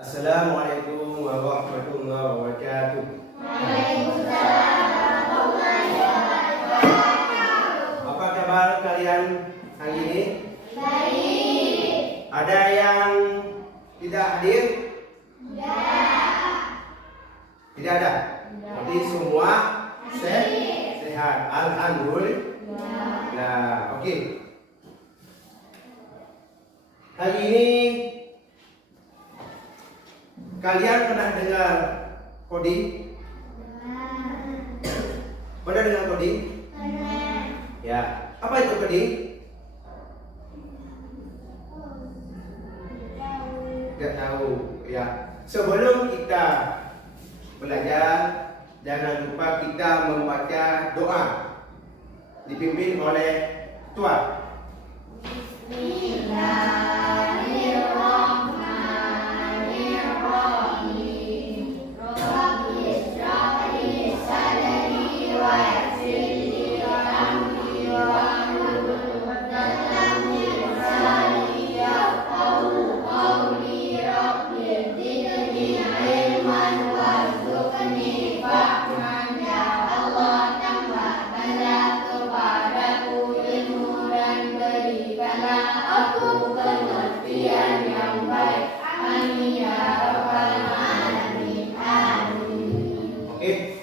Assalamualaikum warahmatullahi wabarakatuh. Waalaikumsalam warahmatullahi wabarakatuh. Apa kabar kalian hari ini? Baik. Ada yang tidak hadir? Tidak ada. Berarti semua sehat. Alhamdulillah. Nah, oke. Hari ini kalian pernah dengar coding? Pernah dengar coding? Ya. Apa itu coding? Tidak tahu. Ya. Sebelum kita belajar, jangan lupa kita membaca doa dipimpin oleh Tuhan. Bismillahirrahmanirrahim. Rabbi ishrah li sadri wa yassir li amri wahlul 'uqdatam min lisani yafqahu qawli. Rabbi zidni ilman warzuqni fahman. Ya Allah, tambahkanlah kepadaku ilmu dan berikanlah aku pengertian yang baik. Amin ya rabbal alamin. Amin. Oke.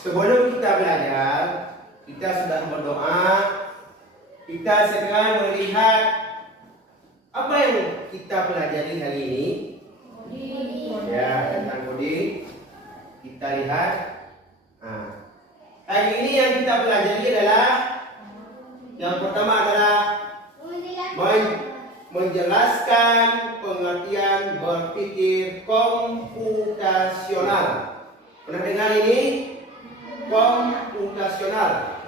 Sebelum kita belajar, kita sudah berdoa. Kita sekarang melihat apa yang kita pelajari hari ini. Ya, tentang coding. Kita lihat. Nah, hari ini yang kita pelajari adalah yang pertama adalah menjelaskan pengertian berpikir komputasional. Pernah dengar ini? Komputasional.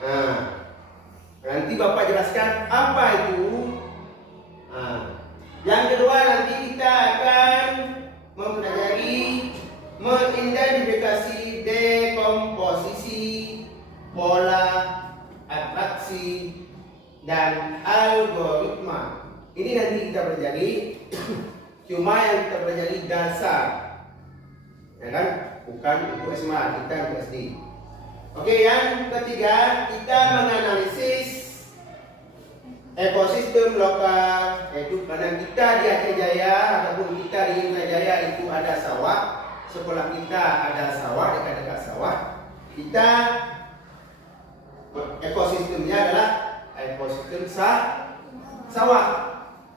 Nah, nanti Bapak jelaskan apa itu. Nah, yang kedua nanti kita akan mempelajari mengidentifikasi dekomposisi, pola, atraksi, dan algoritma. Ini nanti kita pelajari. Cuma yang kita pelajari dasar, ya kan? Bukan untuk SMA, kita untuk SD. Oke, yang ketiga kita menganalisis ekosistem lokal, yaitu karena kita di Aceh Jaya ataupun kita di Indrajaya itu ada sawah, sekolah kita ada sawah, dekat-dekat sawah. Kita ekosistemnya adalah ekosistem sawah,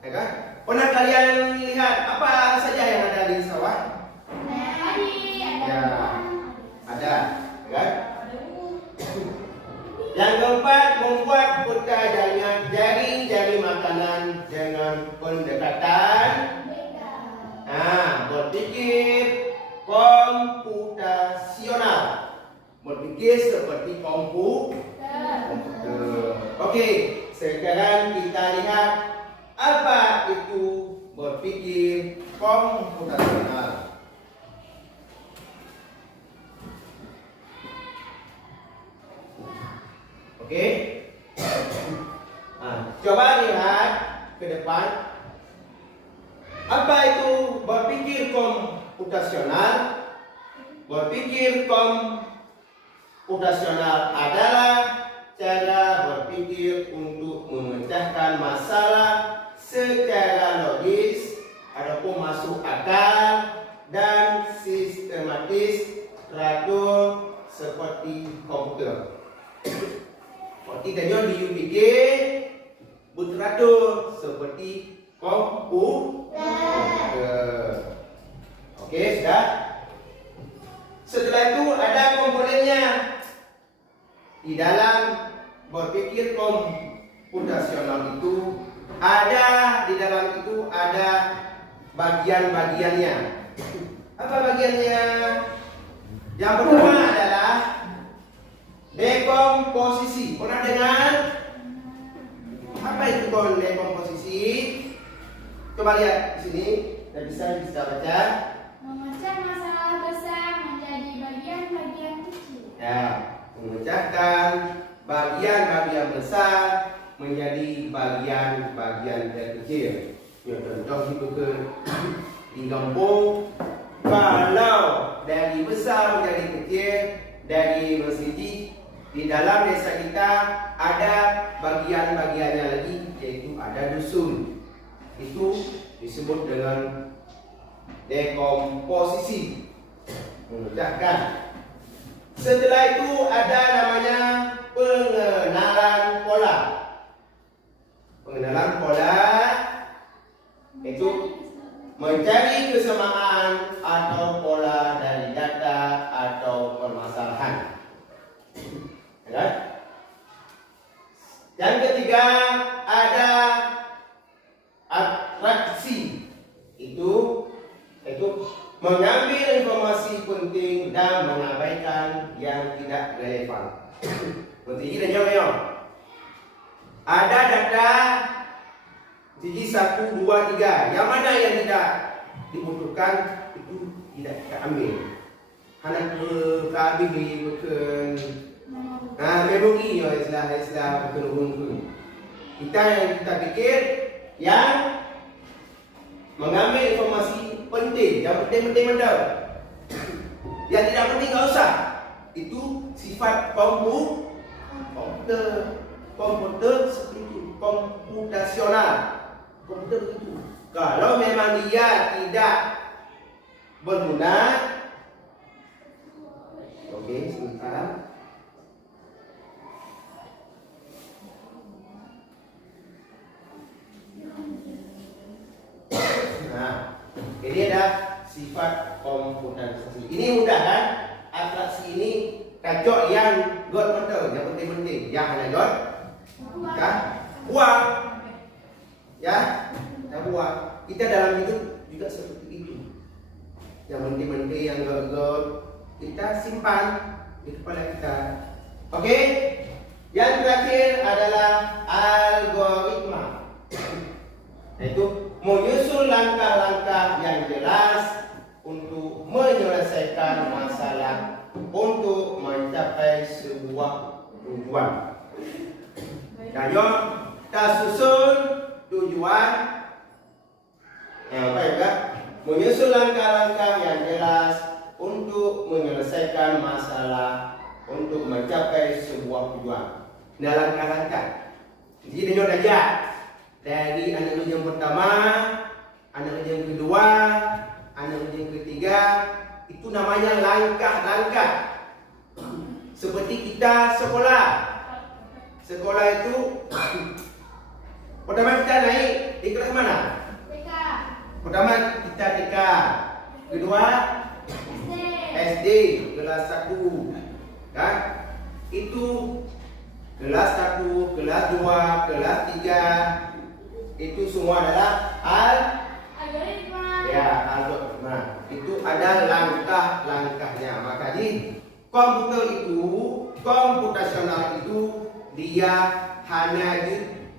ya kan? Pernah kalian lihat apa saja yang ada di sawah? Ya, ada, ya kan? Yang keempat, membuat peta jaring makanan dengan pendekatan berpikir komputasional. Berpikir seperti komputer. Oke, sekarang kita lihat apa itu berpikir komputasional. Oke. Nah, coba lihat ke depan. Apa itu berpikir komputasional? Berpikir komputasional adalah cara berpikir untuk memecahkan masalah secara logis ataupun masuk akal dan sistematis, teratur seperti komputer. Seperti tanya dipikir teratur seperti komputer. Oke, sudah. Setelah itu ada komponennya. Di dalam berpikir komputasional itu ada bagian-bagiannya. Apa bagiannya? Yang pertama adalah dekomposisi. Pernah dengar? Apa itu dekomposisi? Coba lihat di sini. Dan bisa baca. Memecah masalah besar menjadi bagian-bagian kecil. Ya, memecahkan bagian-bagian besar menjadi bagian-bagian kecil. Ya, contoh itu ke di kampung, kalau dari besar menjadi kecil, dari masjid di dalam desa kita ada bagian-bagiannya lagi, yaitu ada dusun. Itu disebut dengan dekomposisi, mengucapkan. Setelah itu ada namanya pengenalan pola. Pengenalan pola itu mencari kesamaan atau pola dari data atau permasalahan. Ya. Yang ketiga ada atraksi. Itu mengambil informasi penting dan mengabaikan yang tidak relevan. Penting dan jawab. Ada data jadi 1, 2, 3. Yang mana yang tidak dibutuhkan itu tidak kita ambil. Anak berkabih bukan memori ya istilah bukan. Kita yang kita pikir yang mengambil informasi penting, yang penting betul. Yang tidak penting enggak usah. Itu sifat komputer seperti itu, komputasional. Komputer begitu. Kalau memang dia tidak berguna, oke, sebentar. Nah, ini ada sifat komputasi. Ini mudah kan? Atraksi ini kacau yang god betul, yang penting-penting. Yang hanya god, kan? Buang. Ya, kita buang. Kita dalam hidup juga seperti itu. Yang penting-penting, yang god, kita simpan di kepala kita. Oke? Yang terakhir adalah algoritma. Yaitu menyusun langkah-langkah yang jelas untuk menyelesaikan masalah, untuk mencapai sebuah tujuan. Jadi kita susun tujuan apa ya? Menyusun langkah-langkah yang jelas untuk menyelesaikan masalah, untuk mencapai sebuah tujuan. Nah, langkah-langkah. Jadi dengan aja dari anak yang pertama, anak yang kedua, anak yang ketiga, itu namanya langkah-langkah. Seperti kita sekolah. Sekolah itu pertama kita naik di kelas mana? TK. Pertama kita TK. Kedua SD kelas 1. Kan? Itu kelas 1, kelas 2, kelas 3. Itu semua adalah algoritma. Ya, algoritma. Itu ada langkah-langkahnya. Maka di komputer itu, komputasional itu dia hanya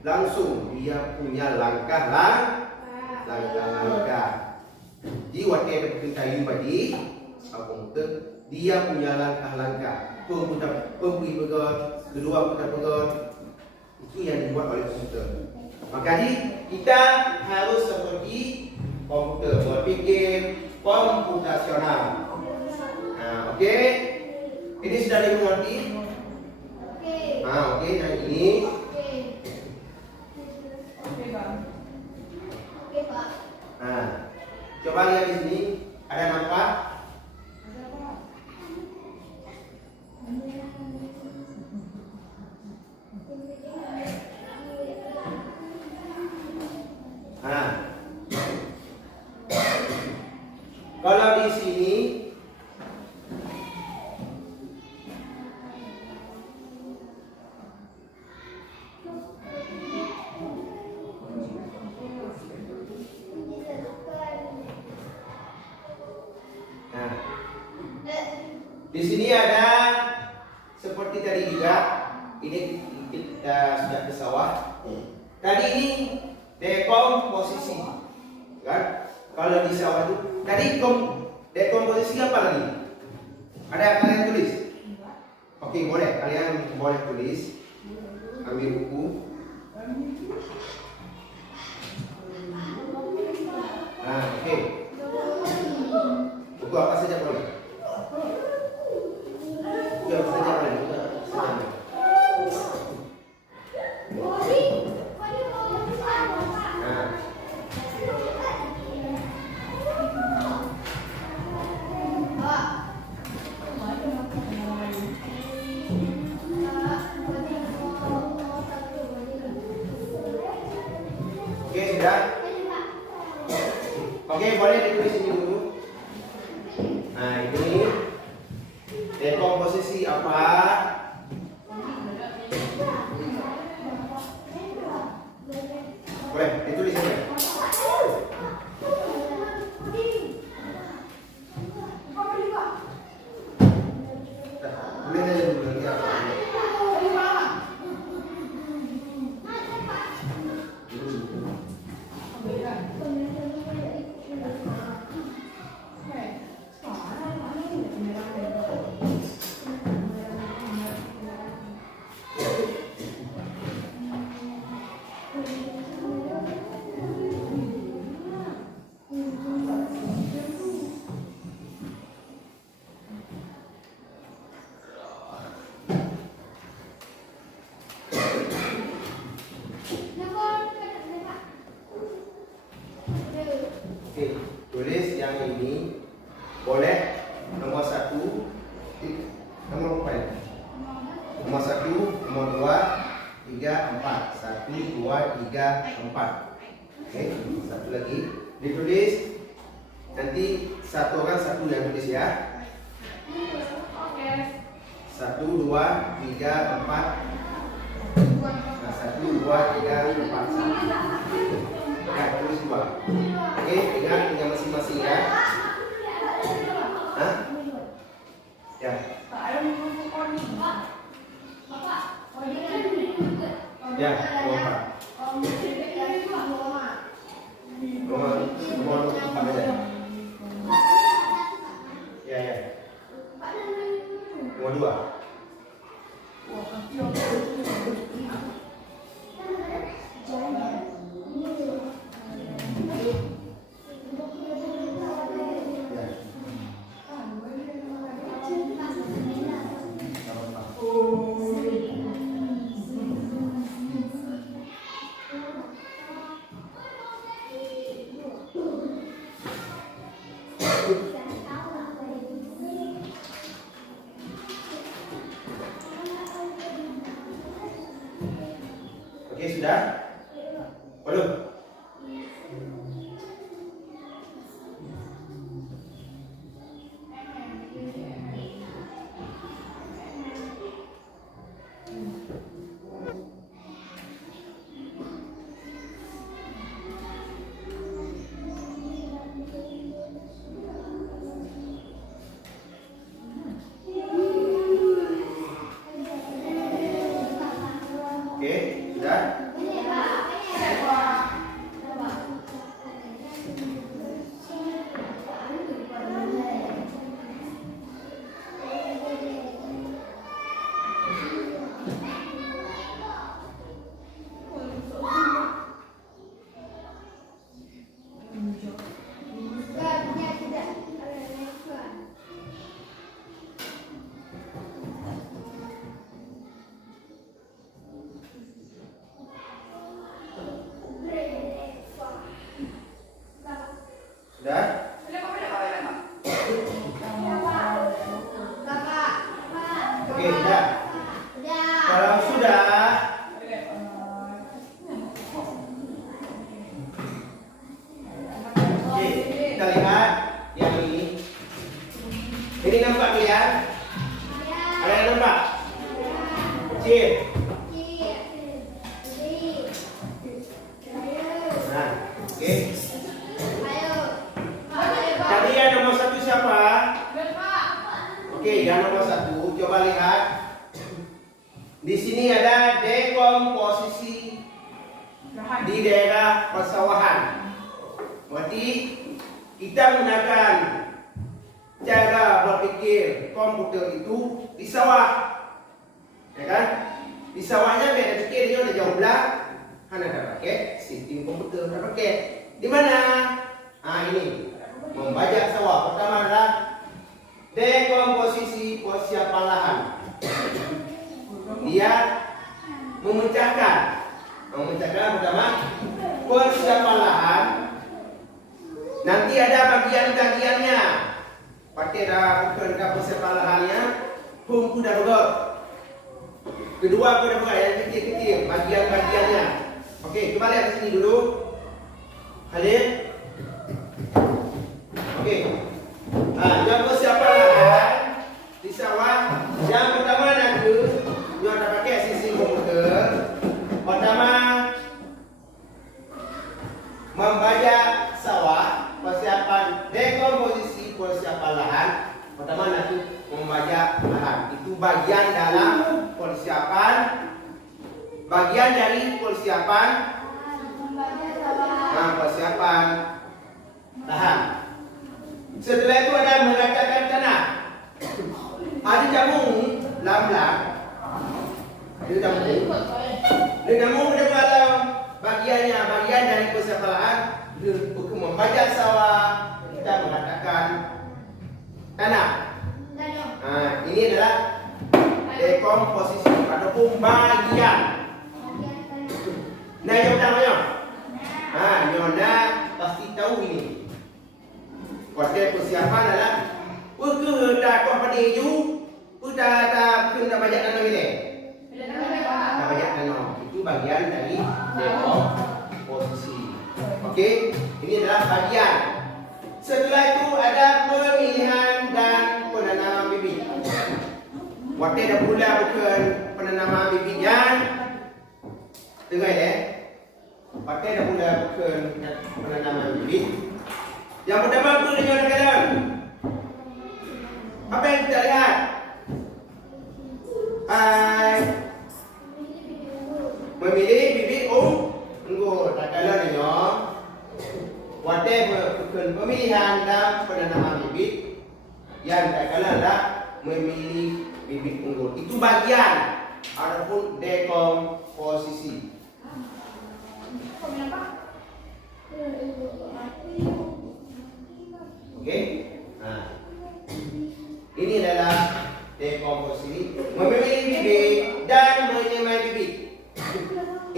langsung dia punya langkah-langkah. Di whatever kita tadi komputer dia punya langkah-langkah. Komputer kedua komputer itu yang dibuat oleh komputer. Maka kita harus seperti komputer, berpikir komputasional. Nah, oke. Ini sudah dimengerti? Oke. Nah, oke. Yang ini. Oke, Pak. Nah, coba lihat di sini. Ada nampak? Nah, kalau di sini di sini ada seperti tadi juga, ini kita sudah ke sawah. Tadi ini dekomposisi, kan? Kalau di sawah itu tadi dekomposisi apa lagi? Ada kalian tulis? Oke, boleh. Kalian boleh tulis. Ambil buku. Oke, boleh ditulis ini dulu. Nah, ini dekomposisi apa? Boleh ditulis aja. Tulis aja dulu nanti apa. Oke, tulis yang ini. Boleh nomor 1, nomor berapa ya? Nomor 1, nomor 2, 3, 4. 1, 2, 3, 4. Oke, satu lagi. Ditulis. Nanti satu orang satu yang tulis ya. 1, 2, 3, 4. Nah, 1, 2, 3, 4. Ya, tulis 2. Oke, ingat punya masing-masing ya. Hah? Ya. Ya, nomor 4 aja. Ya, ya. Nomor 2. Oke, sudah? Belum? Oke, sudah? Sudah? Oke, sudah. Kalau sudah, oke, kita lihat yang ini. Ini nampak ya? Ada yang nampak? Kecil. Nah, oke. Tadi yang nomor 1 siapa? Oke, yang nomor 1 coba lihat. Di sini ada dekomposisi di daerah persawahan. Berarti kita gunakan cara berpikir komputer itu di sawah, ya kan? Di sawahnya beda pikirnya udah jauh belah, kan ada pakai sistem komputer, ada pakai di mana? Ah, ini membajak sawah. Pertama adalah dekomposisi persiapan lahan. Dia memecahkan pertama persiapan lahan. Nanti ada bagian-bagiannya. Pakai dah bukan persiapan lahannya, pumpu dah begot. Kedua kedua yang kecil-kecil bagian-bagiannya. Oke, coba lihat di sini dulu. Khalid. persiapan. Persiapan tahan. Setelah itu ada meratakan tanah. Ada jamu lam-lam. Ada jamu dalam bagian dari persiapan untuk membajak sawah, kita mengatakan tanah. Ini adalah dekomposisi ataupun bagian. Nah, yang pertamanya, Nyonya pasti tahu ini. Konsep persiapan adalah dah kau pada itu, dah banyak tanah ini. Dah banyak tanah. Itu bagian dari dekomposisi. Okey, ini adalah bagian. Setelah itu ada pemilihan dan penanaman bibit. Waktu dah mula bukan penanaman bibitnya. Dengar ya. Waktu dah mula bukan penanaman bibit. Yang pertama apa dengan dalam? Apa yang kita lihat? Memilih bibit unggul. Tak kalah dengan whatever bukan pemilihan dan penanaman bibit. Yang tak kalah adalah memilih bibit unggul. Itu bagian ataupun dekomposisi. Okey. Ini adalah dekomposisi. Memilih bibit dan menyemai bibit.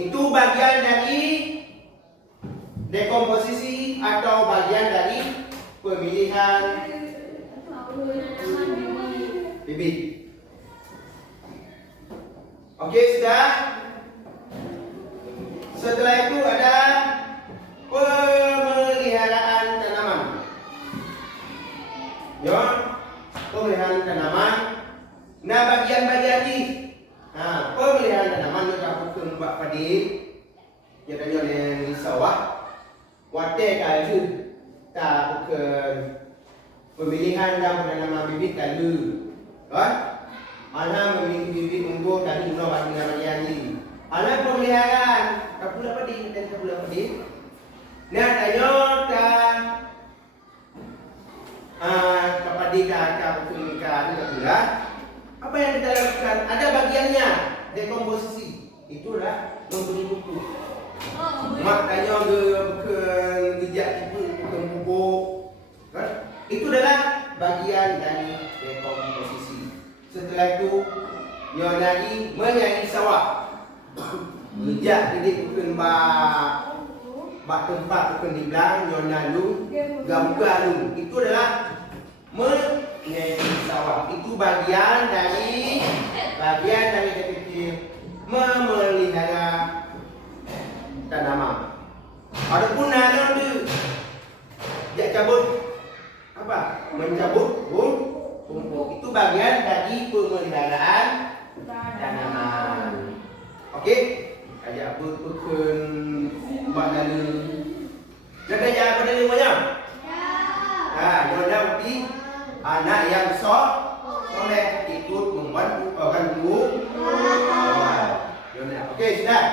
Itu bagian dari dekomposisi atau bagian dari pemilihan bibit. Okey, sudah. Setelah itu ada pemeliharaan tanaman. Ya, pemeliharaan tanaman. Nah, bagian-bagian ini. Pemeliharaan tanaman kita lakukan buat padi. Jadinya yang di sawah. Wadah kali tak bukan pemilihan dan penanaman bibit kali. Kan? Mana memilih bibit unggul kali mula bagian ini. Mana pemeliharaan kapula padi dan kapula padi. Nah, tanya kapadi kapula. Apa yang kita lakukan? Ada bagiannya dekomposisi. Itulah memberi buku. Maknanya bukan gejak tipu, bukan bubuk. Kan? Itu adalah bagian dari dekomposisi. Setelah itu, nyonai menyanyi sawah. Gejak jadi bukan bak tempat bukan di belang, nyona lu, gambar lu. Itu adalah menyanyi sawah. Itu bagian dari memelihara tanaman. Adapun nanam tu, jak cabut apa? Mencabut rumput. Itu bagian dari pemeliharaan tanaman. Okey, ajak bukan buat lalu. Nak ajak apa dari banyak? Nyonya bukti anak yang soleh ikut membantu orang tua. Nyonya, okey sudah.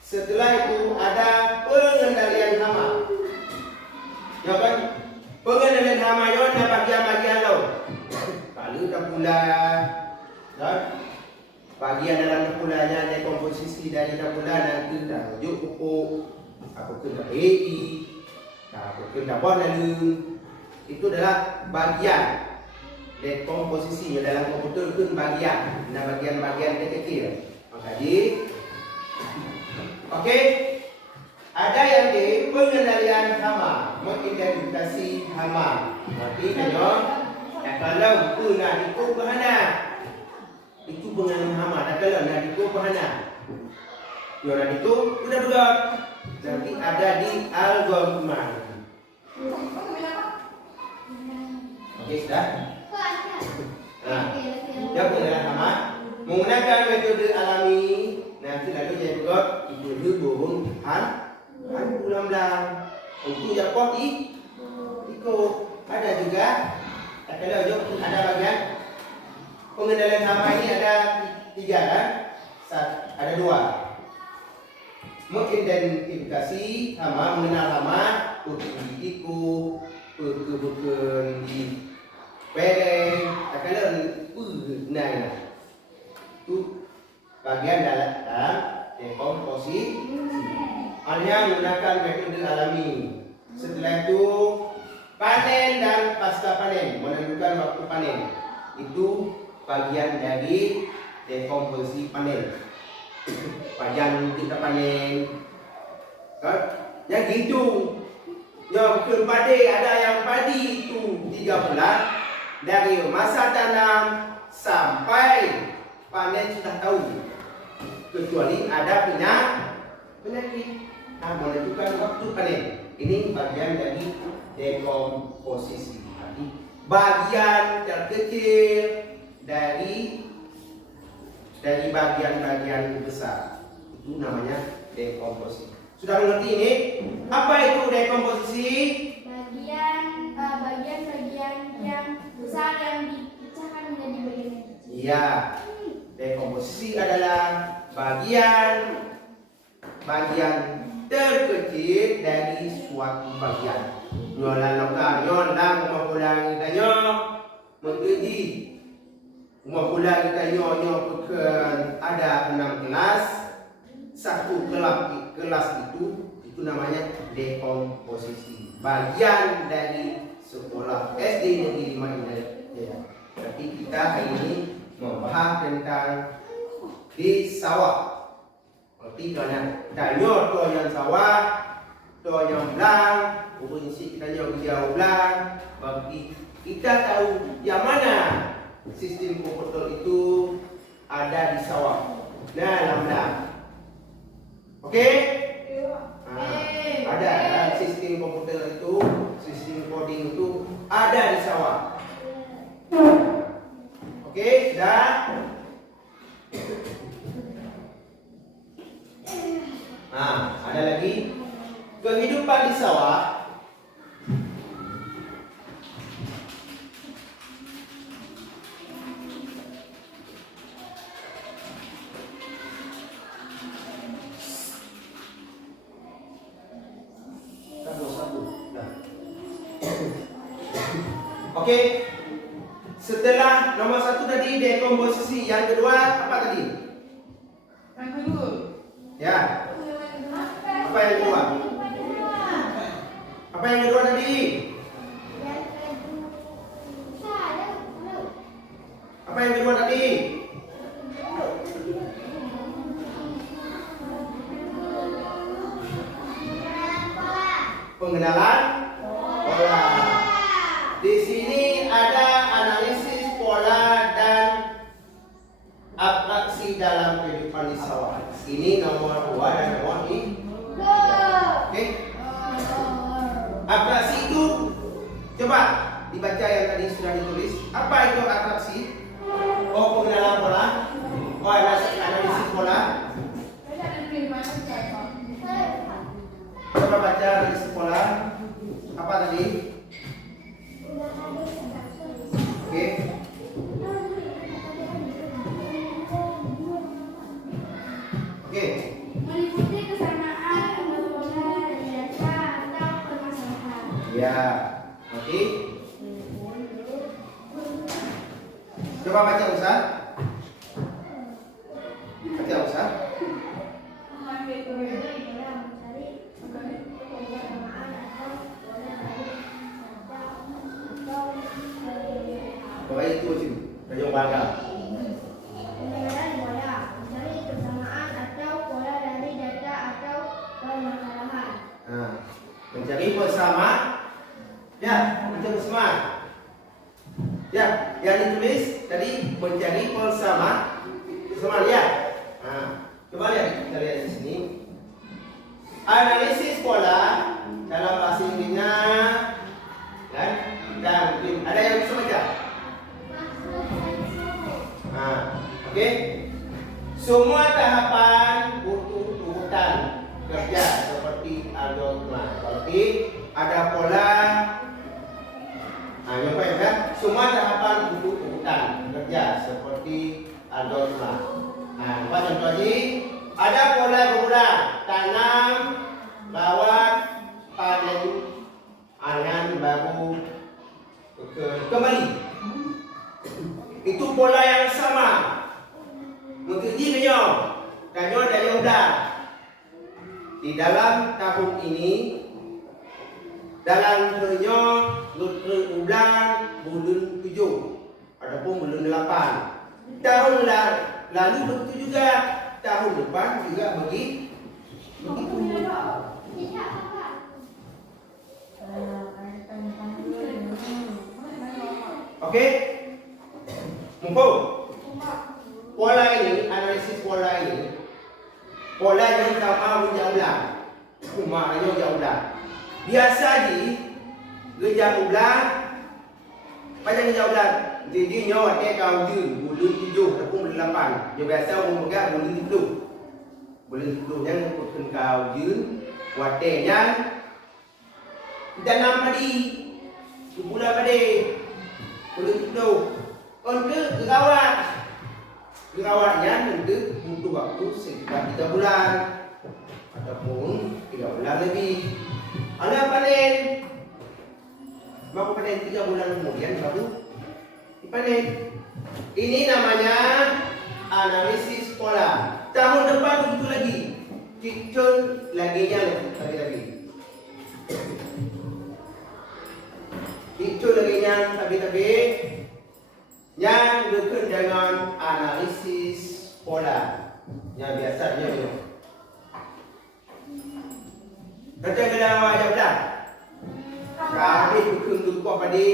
Setelah itu ada pengendalian hama. Ya kan? Pengendalian hama Nyonya bagian-bagian lo. Kalau dah pula, kan? Bagian dalam tapulanya dekomposisi dari tapula nanti dah rujuk pupuk, apa kena EI, apa kena buah lalu. Itu adalah bagian dekomposisi dalam komputer itu bagian. Nah, bagian-bagian kecil. Jadi, okey. Ada yang di pengendalian hama, mengidentifikasi hama. Artinya, kalau itu nak ikut kehana. Itu pengenalan hama. Dan kalau nak itu pahana. Yang itu sudah berat. Nanti ada di algoritma. Okey, sudah? Yang pengenalan hama menggunakan metode alami. Nanti lalu jadi berat. Itu burung belang-belang. Untuk japat ikut. Ada juga. Kalau ada bagian pengendalian hama ini ada 3 kan? Ada 2. mengidentifikasi sama mengenal sama gigiku bukan di pereng kalian nah itu bagian dalam dekomposisi. Hanya menggunakan metode alami. Setelah itu panen dan pasca panen, menentukan waktu panen. Itu bagian dari dekomposisi panen. Bagian kita panen, kan? Yang gitu. Yang bukan padi, ada yang padi itu 3 bulan dari masa tanam sampai panen sudah tahu. Kecuali ada penyakit. Nah, menentukan waktu panen. Ini bagian dari dekomposisi. Bagian terkecil dari bagian-bagian besar. Itu namanya dekomposisi. Sudah mengerti ini? Apa itu dekomposisi? Bagian-bagian yang besar yang dipecahkan menjadi bagian kecil. Iya. Dekomposisi adalah bagian terkecil dari suatu bagian. Nyolan lokal, nyolang mapulang kita nyo mengerti. Mapulang kita nyo bukan ada 6 kelas. Satu kelas itu namanya dekomposisi. Bagian dari sekolah SD Negeri 5 ini. Ya. Tapi kita hari ini membahas tentang di sawah. Berarti danyo to yang sawah, to yang belang, fungsi kita jauh belang. Bagi kita tahu yang mana sistem komputer itu ada di sawah. Nah, belang. Oke? Ada sistem komputer itu, sistem coding itu ada di sawah. Oke, sudah? Nah, ada lagi kehidupan di sawah. Oke. Setelah nomor 1 tadi dekomposisi, yang kedua apa tadi? Yang kedua. Ya. Apa yang kedua? Apa yang kedua tadi? Apa yang kedua tadi? Pengenalan pola. Di sini ada analisis pola dan atraksi dalam kehidupan di sawah. Ini nomor 2 dan nomor 3. Oke. Atraksi itu coba dibaca yang tadi sudah ditulis. Apa itu atraksi? Oh, pengenalan pola. Oh, analisis pola. Coba baca analisis pola. Apa tadi? Oke. Oke. Meliputi kesamaan pola dari data atau permasalahan. Ya. Oke. Coba baca Ustaz. Baca Ustaz. Bapak itu sih, Raja Bangga. Mencari kesamaan atau pola dari data atau permasalahan. Nah, mencari bersama. Ya, mencari bersama. Ya, yang ditulis tadi mencari bersama. Bersama ya. Nah, coba lihat, kita lihat di sini. Analisis pola dalam bahasa Inggrisnya, kan? Dan mungkin ada yang bisa baca. Nah, oke. Semua tahapan butuh urutan kerja seperti algoritma. Berarti ada pola. Nah, coba ya kan? Semua tahapan butuh urutan kerja seperti algoritma. Nah, contoh lagi. Ada pola berulang, tanam, baru kembali. Itu pola yang sama. Mengerti kenyo? Kanyo daya udah. Di dalam tahun ini, dalam kenyo bulan 7 ataupun bulan 8. Tahun lalu begitu juga. Tahun depan juga begitu. Oke? Mumpung pola ini, analisis pola ini, pola yang sama ulang. Maknanya ulang. Biasa di kerja ulang, macam kerja ulang. Jadi nyawa dia kau je, bulan 7 ataupun bulan 8. Dia biasa orang pegang bulan 10. Bulan 10 yang bukan kau je, watenya tanam padi, bulan padi, bulan 10. Untuk kerawatnya untuk butuh waktu sekitar 3 bulan ataupun 3 bulan lebih. Anda panen, mau panen 3 bulan kemudian baru dipanen. Ini namanya analisis pola. Tahun depan begitu lagi. Cicun laginya tapi. Cicun laginya tapi. Yang berkaitan dengan analisis pola. Yang biasanya ini. Kata awak jawab dah. Kabin berkaitan kau padi.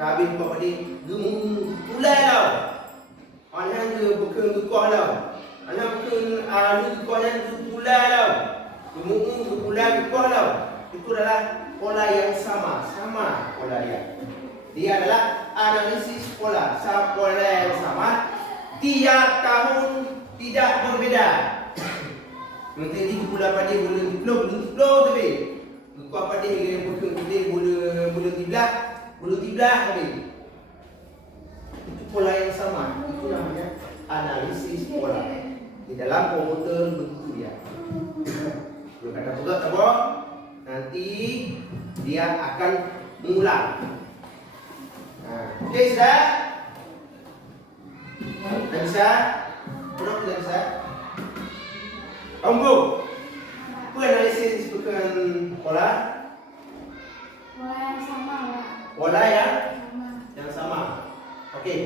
Kabin kau padi. Mulai tau. Anak tu berkaitan kau tau. Anak berkaitan kau yang mulai tau. Mulai kau tau. Itu adalah pola yang sama pola dia. Dia adalah analisis pola. Pola yang sama tiap tahun tidak berbeza. Nanti bulan pada bulan 10 tapi kau pada bulan 13 tapi itu pola yang sama. Itu namanya analisis pola. Di dalam komputer begitu dia. Kalau kata juga tahu nanti dia akan mengulang. Okey, sudah? Dah bisa? Belum tidak bisa? Tunggu. Apa analisis bukan pola? Pola yang sama, Pak. Pola yang sama. Okey.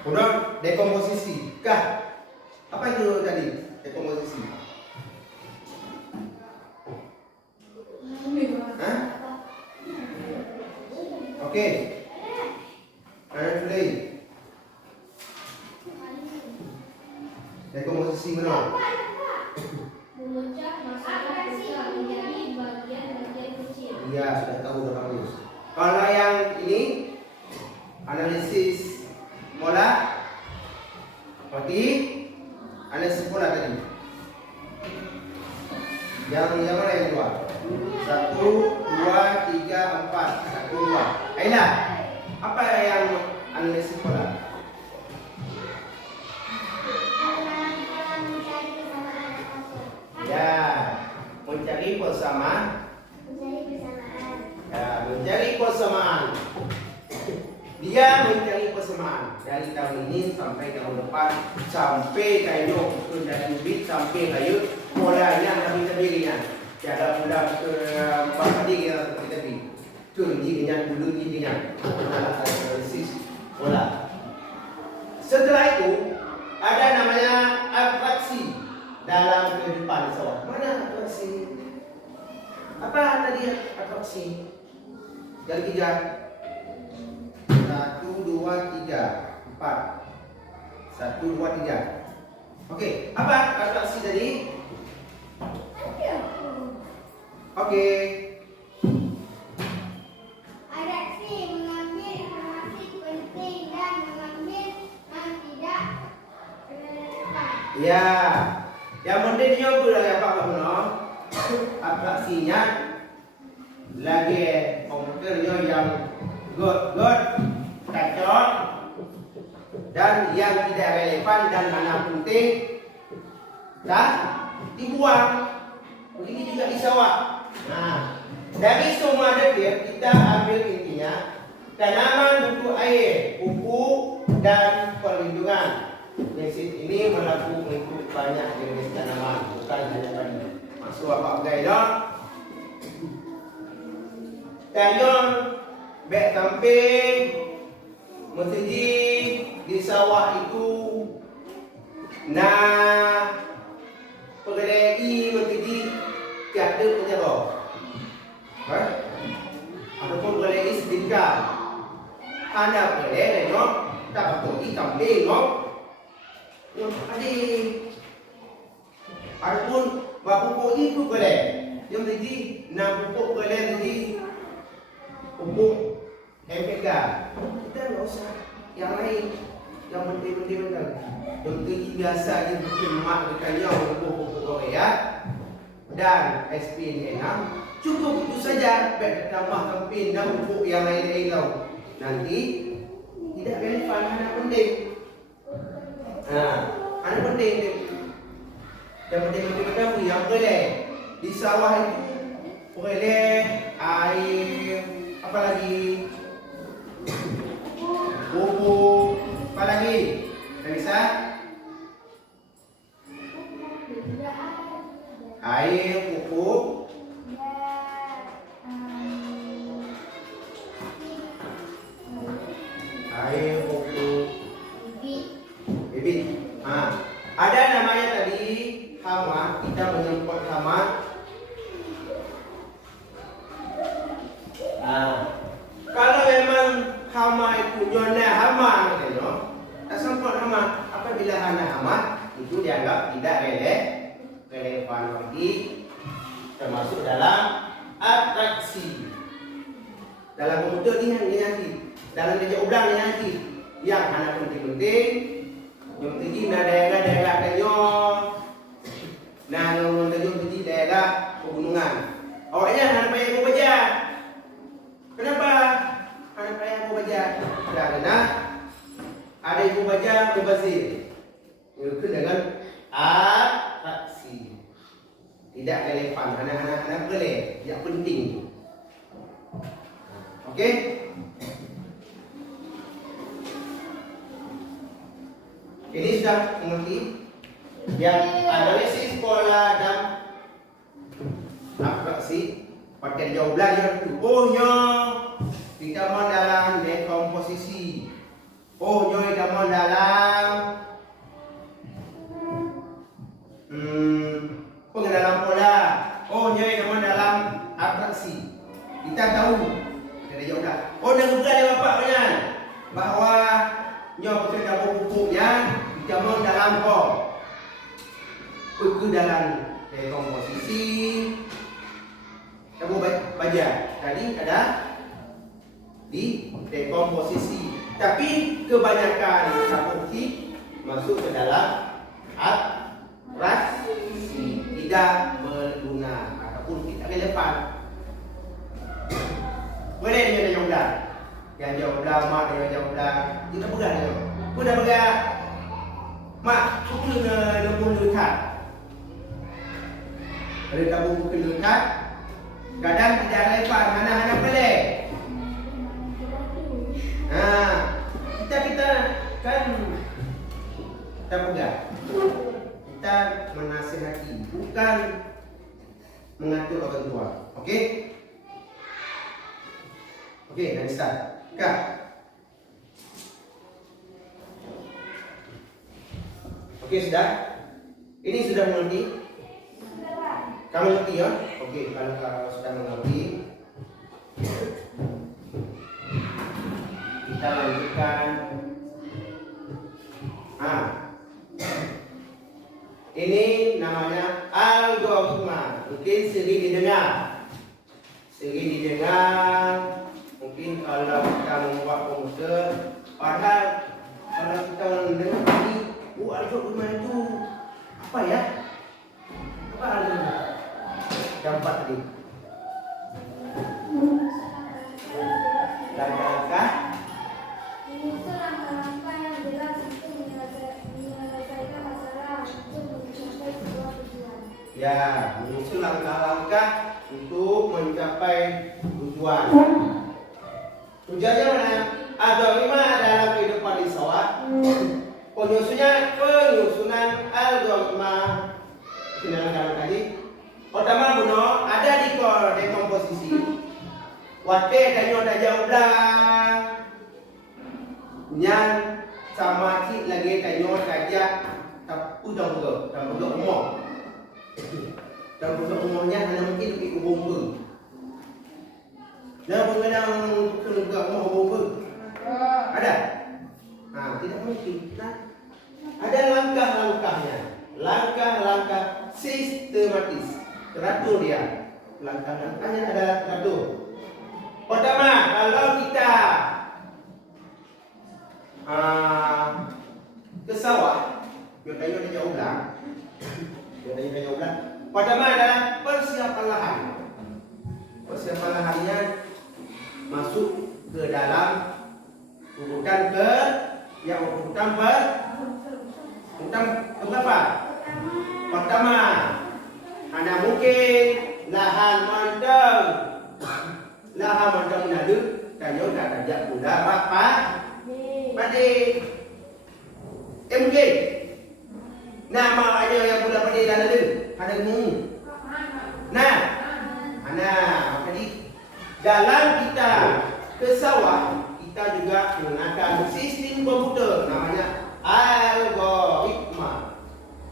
Kemudian dekomposisi. Kah? Apa itu tadi? Dekomposisi. Hah? Okey. Play. Dekomposisi mana? Memecah masalah besar menjadi bagian-bagian kecil. Iya, sudah tahu dah bagus. Kalau yang ini analisis pola, berarti analisis pola tadi. Yang mana yang dua? 1, 2, 3, 4. 1, 2. Aina, apa yang analisis pola? Ya, mencari persamaan. Ya, mencari persamaan. Dia mencari persamaan dari tahun ini sampai tahun depan, sampai kayu dari bibit sampai kayu polanya kami sendirinya. Tiada mudah ke empat tadi kita tadi. Turun dengan bulu giginya. Analisis pola. Setelah itu ada namanya atraksi dalam kehidupan seorang. Mana atraksi? Apa tadi atraksi? Yang 3. 1, 2, 3, 4. 1, 2, 3. Okey, apa atraksi tadi? Okey. Atraksi mengambil informasi penting dan mengambil yang tidak relevan. Ya, yang pentingnya pula apa benar? Atraksinya lagi komputernya yang good, kacau, dan yang tidak relevan dan mana penting, dah dibuang. Begini juga di sawah. Nah, Dari semua detik kita ambil intinya tanaman butuh air, pupuk dan perlindungan. Prinsip ini berlaku untuk banyak jenis tanaman, bukan hanya padi. Maksud apa guys? Tanam bek kamping mesti di sawah itu nah perlei mesti tiada penjara. Ataupun perlei sedekah. Anda perlei nyok tak betul kambing nyok. Adik. Ataupun pupuk itu perlei. Yang mesti nak pupuk perlei mesti pupuk MPK. Kita tak usah yang lain. Yang penting-penting betul. Yang tinggi biasa je mungkin mak bertanya pupuk Korea dan SPN6. Cukup itu saja. Baik tambah kempin dan pupuk yang lain-lain tau. Nanti tidak relevan, anak penting. Anak penting. Yang penting-penting betul yang boleh di sawah itu boleh air, apa lagi? Pupuk, apa lagi? Bisa? Air, pupuk, air, pupuk, bibit. Ada namanya tadi hama. Kita menyebut hama. Kalau memang hama itu nyona hama, katanya, tak sempat hama. Apabila hana hama, itu dianggap tidak relevan lagi, termasuk dalam atraksi. Dalam komputer ni nanti, dalam kerja ulang ni nanti, yang hana penting-penting, yang tinggi na daerah-daerah kanyo, na yang tinggi daerah pegunungan. Awaknya hana payah baca. Kenapa anak saya mau baca? Karena ada ibu baca berbazir. Itu dengan atraksi. Tidak relevan. Anak-anak boleh. Yang penting. Okey? Ini sudah mengerti. Yang analisis pola dan atraksi. Pakai jawaban yang ohnya tidak mau dalam dekomposisi. Ohnya tidak mau dalam pengenalan pola. Ohnya tidak mau dalam atraksi. Kita tahu dari jawaban. Oh, dan juga ada bapak punya bahwa nyo bekerja pupuknya tidak mau dalam ke dalam dekomposisi. Kamu baca tadi ada di dekomposisi, tapi kebanyakan saputi masuk ke dalam atraksi, tidak berguna ataupun tidak relevan. Boleh dia jawab yang jawab mak dia jawab kita pegang dia. Sudah pegang mak aku nak dekat. Ada kamu dekat. Kadang tidak relevan, anak-anak boleh. Kita kan kita pegang. Kita menasihati, bukan mengatur orang tua. Okey? Okey, dan start. Kak. Okey, sudah? Ini sudah mengerti? Kamu mengerti ya? Okey, kalau sudah mengerti, kita lanjutkan. Ini namanya algoritma. Mungkin sering didengar. Mungkin kalau kita membuat komputer, padahal kalau kita mendengar ini, algoritma itu apa ya? Apa algoritma? Dampak tadi. Langkah-langkah yang jelas untuk menyelesaikan masalah untuk mencapai sebuah tujuan. Ya, menyusun langkah-langkah untuk mencapai tujuan. Tujuannya mana? Algoritma dalam kehidupan di sawah. Penyusunan algoritma penyelenggarakan tadi. Pertama buno ada di dekomposisi. Wate kanyo dah jauh dah. Nyan sama cik lagi kanyo kajak tak udang umur. Dan untuk umumnya hanya mungkin lebih umum pun. Dan pengenang keluarga umum pun ada. Nah, tidak mungkin. Nah, ada langkah-langkahnya, langkah-langkah sistematis, teratur dia. Langkah-langkahnya adalah teratur. Pertama, kalau kita ke sawah, biasanya dia jauh belang. Pertama adalah persiapan lahan. Persiapan lahannya masuk ke dalam urutan berapa? Pertama, ada mungkin lahan mandang. Lahan mandang ada, kanyo dah tajak pula berapa? Padi. Mungkin. Nama ada yang pula padi dah ada. Ada mu. Nah, jadi dalam kita ke sawah kita juga menggunakan sistem komputer namanya algoritma.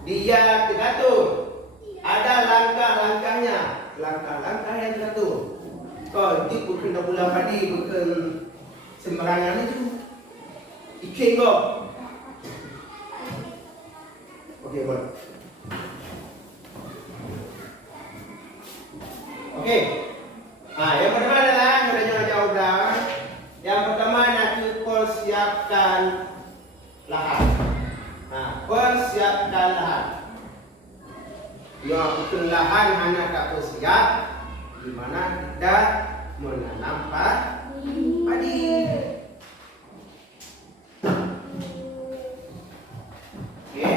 Dia teratur. Ada langkah-langkahnya, langkah-langkah yang teratur. Kau itu bukan dah bulan padi, bukan sembarangan itu. Ikan kau. Okey, boleh. Okey. Yang pertama adalah nyonya jauh dah. Yang pertama nak persiapkan lahan. Persiapkan lahan. Yang bukan lahan hanya tak persiap, di mana kita menanam padi. Okey.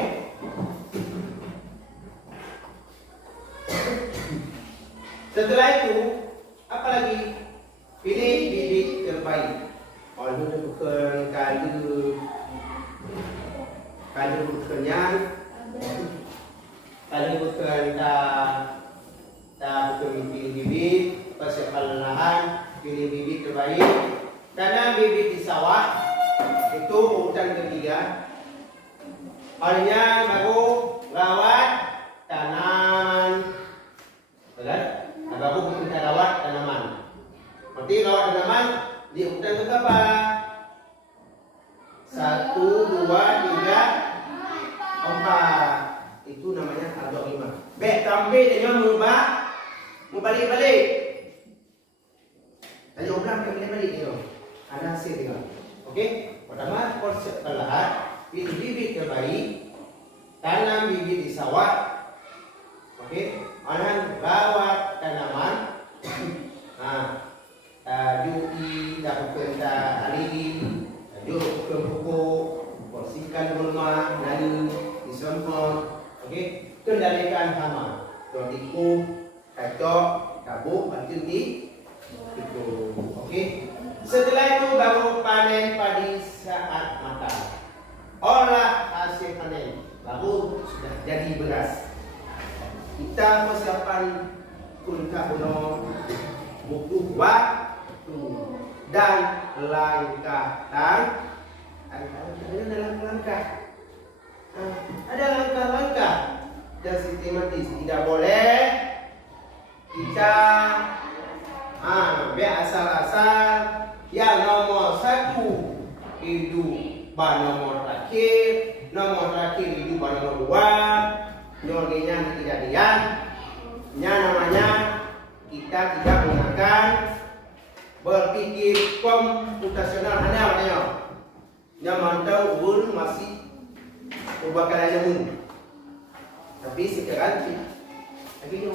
Setelah itu, apa lagi? Pilih bibit terbaik. Kalau bukan kadu bukannya, kalau bukan tak bukan pilih bibit, persiapan lahan, pilih bibit terbaik. Tanam bibit di sawah, itu urutan ketiga. Halnya baru rawat tanaman, betul? Baru kita rawat tanaman. Nanti rawat tanaman di urutan keberapa? 1, 2, 3, 4. Itu namanya algoritma. Baik, tambah dengan mau balik-balik. Tanya ulang balik tengok. Ada hasil tengok. Okey? Pertama, persiapkan lahan, pilih bibit terbaik, tanam bibit di sawah. Okey? Anan rawat tanaman. Tajuki, dapat aliri, tajuk ke pokok, bersihkan rumah, lalu disemprot. Okey? Kendalikan hama. Tikus, kacok, kabuk, bantu itu. Okey? Setelah itu baru panen padi saat matang. Olah hasil panen, baru sudah jadi beras. Kita persiapan untuk butuh waktu dan langkah. Ada langkah-langkah dan sistematis. Tidak boleh kita asal-asal yang nomor 1 hidup nomor terakhir hidup nomor 2. Nyonya tidak diam. Namanya kita tidak menggunakan berpikir komputasional hanya yang mantau pun masih berbakal ilmu. Tapi sekarang lagi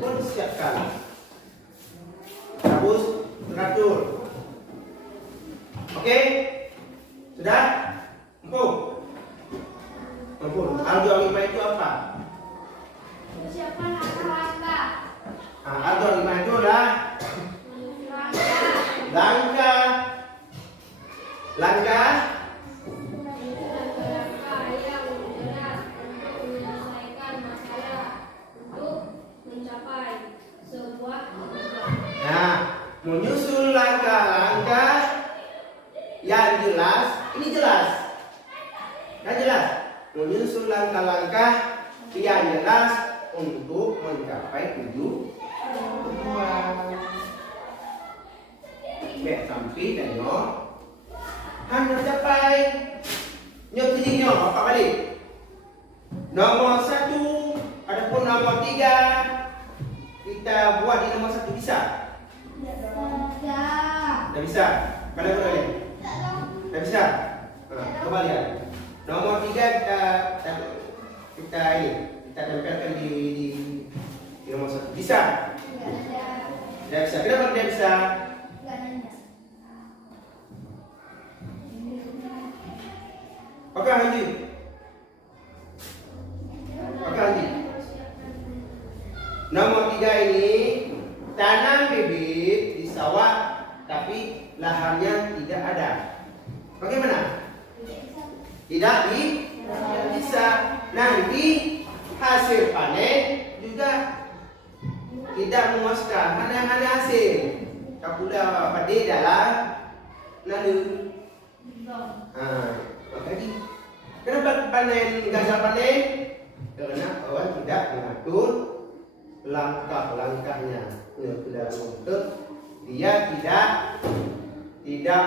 pun siapkan harus teratur. Okey? Sudah? Empuk. Algoritma itu apa? Persiapan langkah-langkah. Algoritma itu adalah Langkah Langkah yang jelas untuk menyelesaikan masalah untuk mencapai sebuah tujuan. Nah, menyusun langkah-langkah yang jelas. Ini jelas. Kan jelas? Menyusun langkah-langkah yang jelas untuk mencapai tujuan. Bek sampai dan nyok. Mencapai nyok tujuh nyok. Apa balik? Nomor 1, adapun nomor 3 kita buat di nomor 1 bisa? Tidak bisa. Mana boleh? Tidak bisa. Coba lihat. Nomor 3 kita tempelkan di nomor 1. Bisa? Tidak bisa. Kenapa tidak bisa? Oke, Haji. Nomor 3 ini tanam bibit di sawah tapi lahannya tidak ada. Bagaimana? Tidak bisa. Nanti hasil panen juga tidak memuaskan. Hanya hasil. Kapula pada dalam lalu. Makanya kenapa gagal panen? Karena kawan tidak mengatur langkah-langkahnya. Dia tidak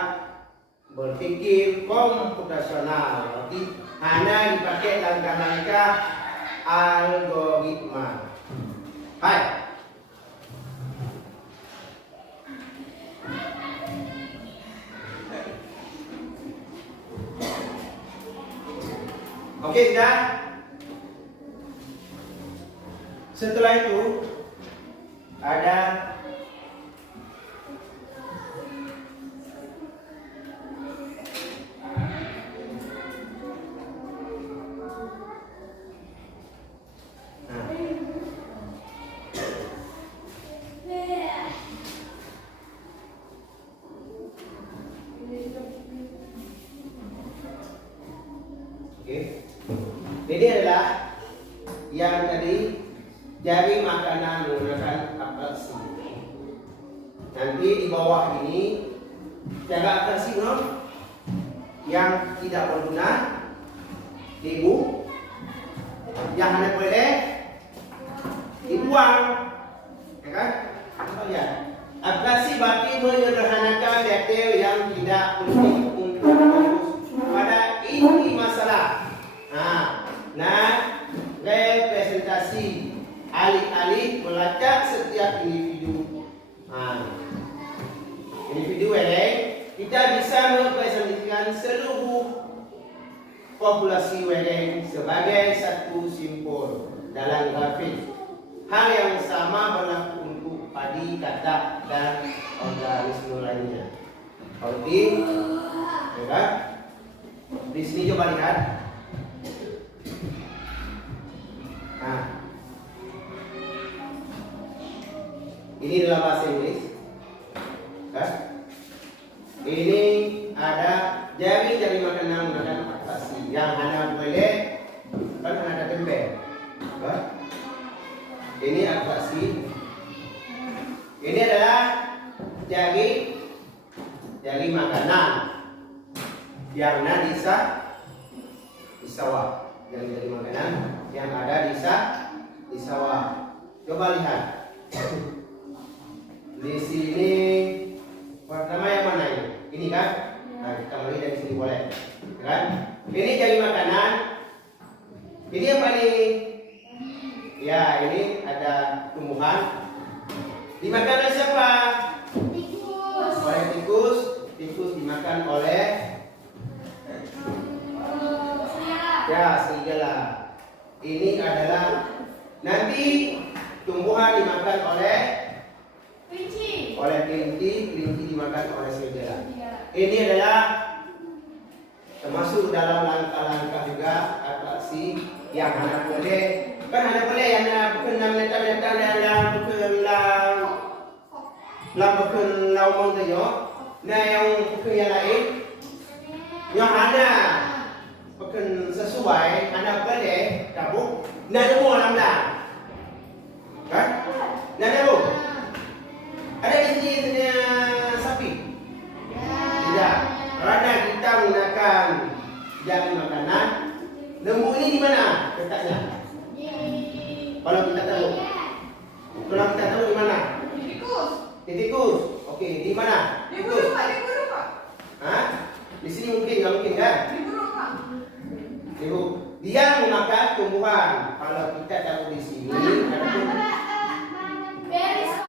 berpikir komputasional. Berarti hanya dipakai langkah-langkah algoritma. Hai. Oke, sudah. Setelah itu ada ini adalah yang tadi jari makanan menggunakan atraksi. Nanti di bawah ini cara atraksi yang tidak berguna, ibu, yang hanya boleh dibuang, ya kan? Ya. Atraksi berarti menyederhanakan detail yang tidak penting untuk fokus pada inti masalah. Nah, representasi alih-alih melacak setiap individu. Individu kita bisa merepresentasikan seluruh populasi wereng sebagai satu simbol dalam grafik. Hal yang sama berlaku untuk padi, katak, dan organisme lainnya. Oke, ya kan? Di sini coba lihat. Ini dalam bahasa Inggris. Ini ada jari makanan menggunakan atraksi yang hanya boleh kan ada tempel. Ini atraksi. Ini adalah jari makanan yang ada di sawah. Yang jari makanan yang ada di sawah. Coba lihat. Di sini pertama yang mana ini? Ini kan? Nah, kita mulai dari sini boleh. Kan? Ini jari makanan. Ini apa nih? Ya, ini ada tumbuhan. Dimakan oleh siapa? Tikus. Oleh tikus. Tikus dimakan oleh serigala. Ini adalah nanti tumbuhan dimakan oleh kelinci dimakan oleh serigala. Ini adalah termasuk dalam langkah-langkah juga atraksi yang hanya boleh yang bukan lau mong tayo Nah yang pekan yang lain, yang ada pekan sesuai, ada apa deh, tabuk. Nah ada mau dalam dah, kan? Nah ada bu, ada di sini sapi. Tidak. Kerana kita menggunakan jari makanan, lembu ini di mana letaknya? Kalau kita tahu, di mana? Di tikus. Okey, di mana? Di burung Pak, di burung Pak. Hah? Di sini mungkin, nggak mungkin kan? Di burung Pak. Ibu, dia memakan tumbuhan. Kalau kita tahu di sini,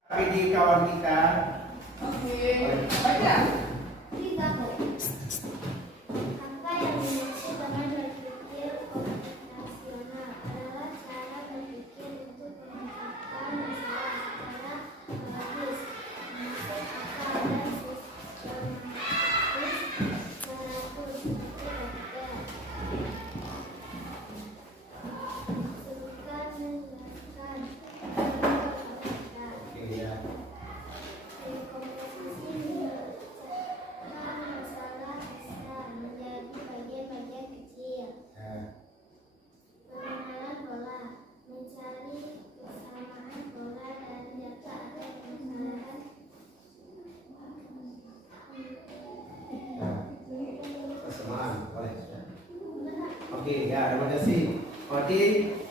tapi di kawan kita. Oke. Baca. Apa yang dimaksud dengan berpikir komputasional adalah cara berpikir untuk memecahkan masalah secara logis, masuk akal dan sistematis, bukan menjelaskan Okey, ya. komposisi memecahkan masalah besar menjadi bagian-bagian kecil. Ya. Pengenalan pola, mencari kesamaan pola dari data atau permasalahan. Kesamaan, boleh. Okey, ya, terima kasih. Berarti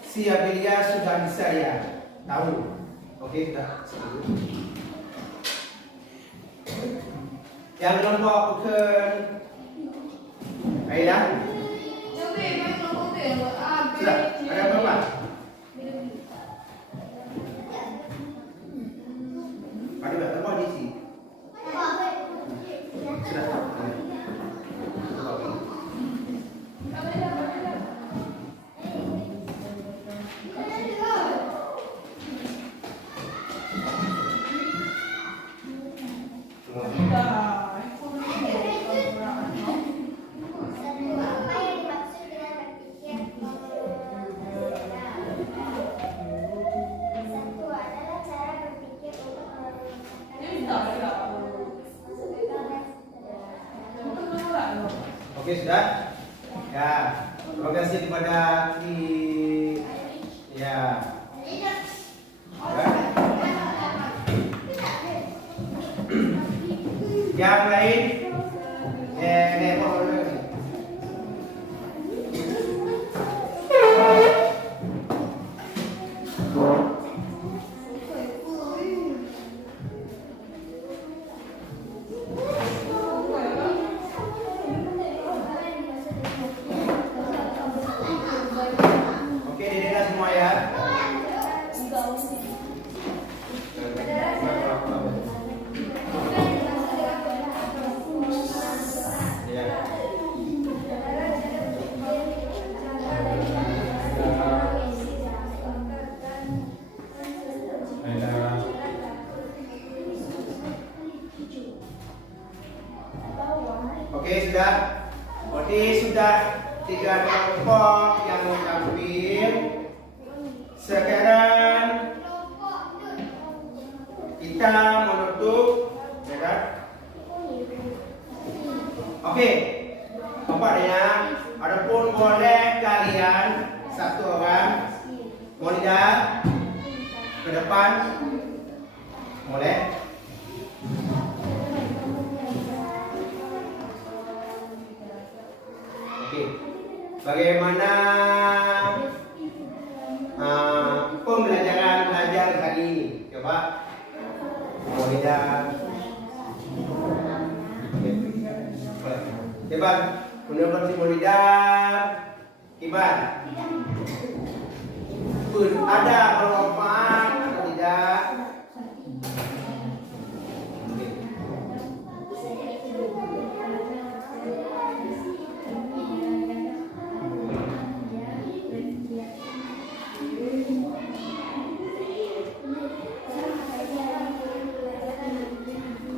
si Amelia sudah bisa ya, tahu. Okey, sudah. Yang kelompok bukan Aida, Jadi, main kelompok tu yang buat A, B, sudah. C, Ada berapa? Ada berapa di sini? Sudah. Dah. Handphone ni kurang. Satu, apa yang dimaksud dengan berpikir komputasional? Satu adalah cara berpikir untuk memecahkan Dia tak ada. masuk akal dan sederhana. Bukan berat loh. Okey, sudah. Ya. Terima kasih kepada di ya. Yang lain, Okey, didengar semua ya. Ya. Okey, sudah. Berarti sudah 3 kelompok yang tampil. Sekarang kita menutup, ya kan? Okey. Nampaknya adapun boleh kalian satu orang Monida ke depan. Boleh? Okey. Bagaimana pembelajaran belajar hari ini? Coba Monida. Kiban, menurut si Monida, Kiban, ada bermanfaat atau tidak?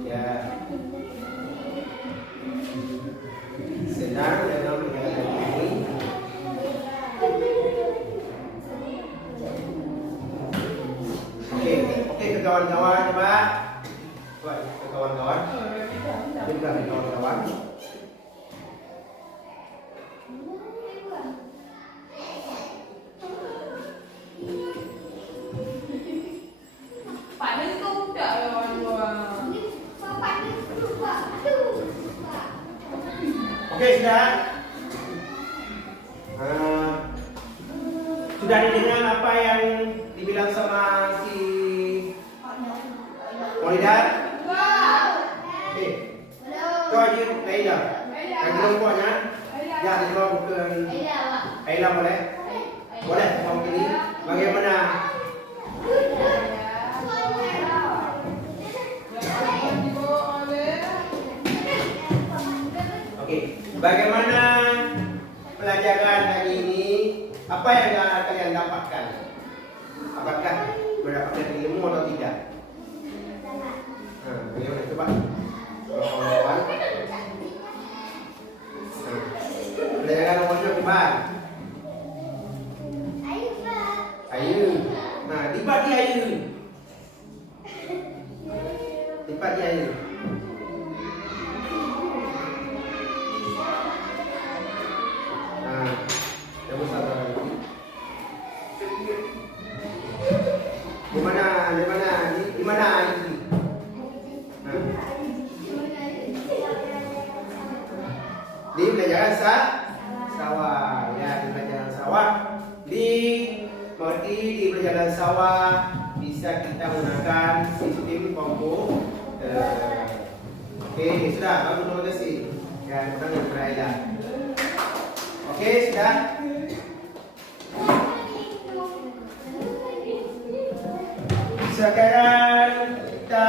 Ya. Senang dalam menjalankan ini. kawan-kawan. Bukan kawan-kawan. Pak ni tu tak kawan-kawan. Bapak ni lupa. Aduh. Oke, sudah. Sudah didengar apa yang dibilang sama si Molidat? Oke. Kau aja Aida. Yang kelompoknya. Ya, di bawah bukan Aida boleh? Boleh, mau ini. Bagaimana? Oke, bagaimana pelajaran hari ini? Apa yang kalian dapatkan? Apakah mendapatkan ilmu atau tidak? Bagaimana? Coba. Kawan-kawan. Pelajaran nomornya kembali. Ayu. Nah, lipat di ayu. Lipat di ayu. Nah, yang besar lagi. Di mana ini? Nah. Di pelajaran sawah. Ya, di pelajaran sawah. Di pelajaran sawah bisa kita menggunakan sistem komputer. Oke, sudah. Bagus, terima kasih. Ya, kita berayah. Oke, sudah. Sekarang kita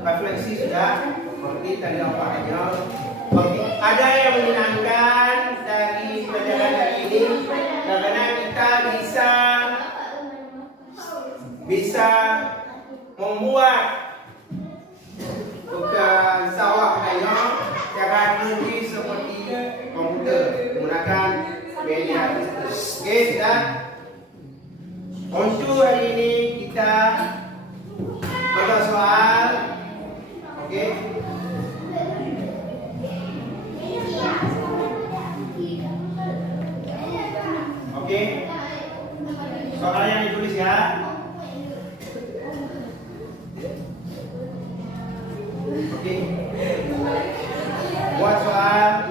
refleksi sudah. Oke, tadi apa aja? Oke, ada yang menyenangkan dari pelajaran hari ini karena kita bisa membuat bukan sawah kayu cara teknologi seperti komputer menggunakan media digital. Oke, sudah. Untuk hari ini kita buat soal. Oke. Oke. Soal yang ditulis ya. Oke. Buat soal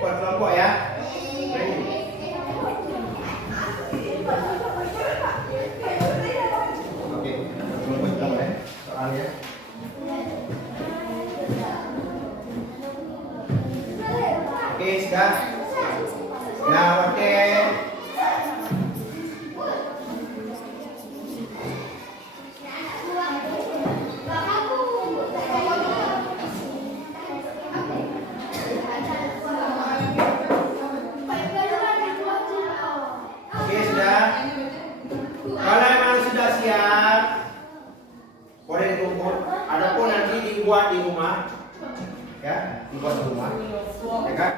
buat kelompok ya. Oke. Kelompok kita boleh soalnya. Oke, sudah. Nah, oke. Oke, sudah. Kalau memang sudah siap, boleh dikumpul. Adapun nanti dibuat di rumah, ya, dibuat di rumah, ya kan?